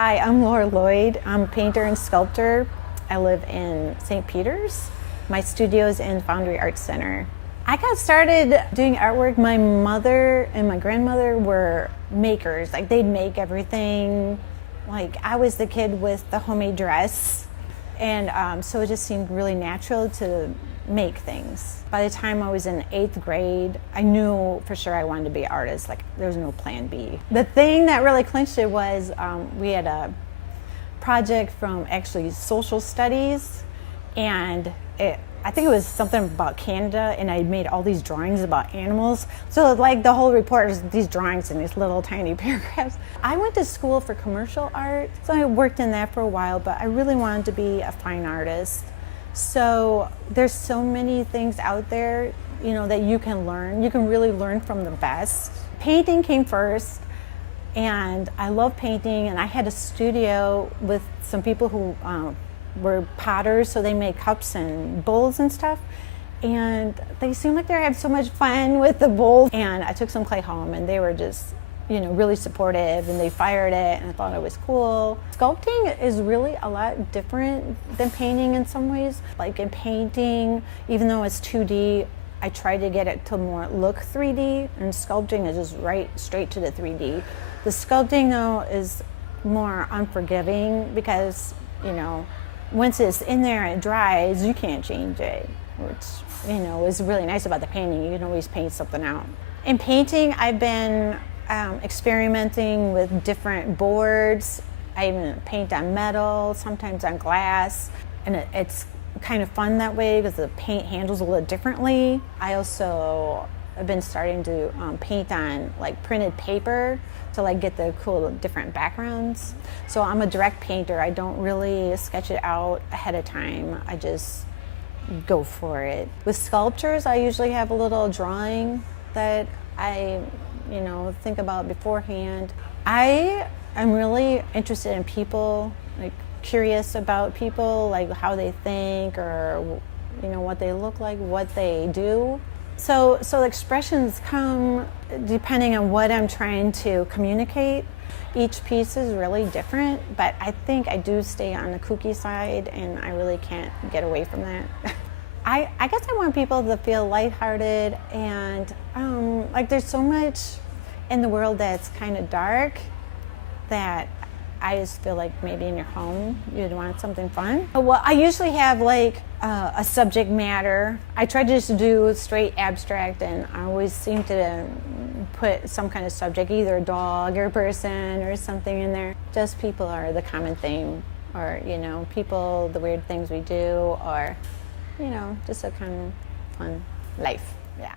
Hi, I'm Lloyd. I'm a painter and sculptor. I live in St. Peter's. My studio is in Foundry Arts Center. I got started doing artwork. My mother and my grandmother were makers. Like, they'd make everything. Like, I was the kid with the homemade dress. And so it just seemed really natural to make things. By the time I was in 8th grade, I knew for sure I wanted to be an artist. Like, there was no plan B. The thing that really clinched it was we had a project from actually social studies, and I think it was something about Canada, and I made all these drawings about animals. So like the whole report was these drawings in these little tiny paragraphs. I went to school for commercial art, so I worked in that for a while, but I really wanted to be a fine artist. So there's so many things out there, you know, that you can learn. You can really learn from the best. Painting came first, and I love painting, and I had a studio with some people who were potters, so they made cups and bowls and stuff, and they seemed like they were having so much fun with the bowls. And I took some clay home, and they were just, you know, really supportive, and they fired it, and I thought it was cool. Sculpting is really a lot different than painting in some ways. Like in painting, even though it's 2D, I try to get it to more look 3D, and sculpting is just right straight to the 3D. The sculpting, though, is more unforgiving because, you know, once it's in there and it dries, you can't change it, which, you know, is really nice about the painting. You can always paint something out. In painting, I've been experimenting with different boards. I even paint on metal, sometimes on glass, and it's kind of fun that way because the paint handles a little differently. I also have been starting to paint on like printed paper to like get the cool different backgrounds. So I'm a direct painter. I don't really sketch it out ahead of time. I just go for it. With sculptures, I usually have a little drawing that I, you know, think about beforehand. I am really interested in people, like curious about people, like how they think, or, you know, what they look like, what they do. So the expressions come depending on what I'm trying to communicate. Each piece is really different, but I think I do stay on the kooky side, and I really can't get away from that. I guess I want people to feel lighthearted, and like there's so much in the world that's kind of dark that I just feel like maybe in your home you'd want something fun. Well, I usually have like a subject matter. I try to just do straight abstract, and I always seem to put some kind of subject, either a dog or a person or something in there. Just people are the common theme, or, you know, people, the weird things we do, or, you know, just a kind of fun life. Yeah.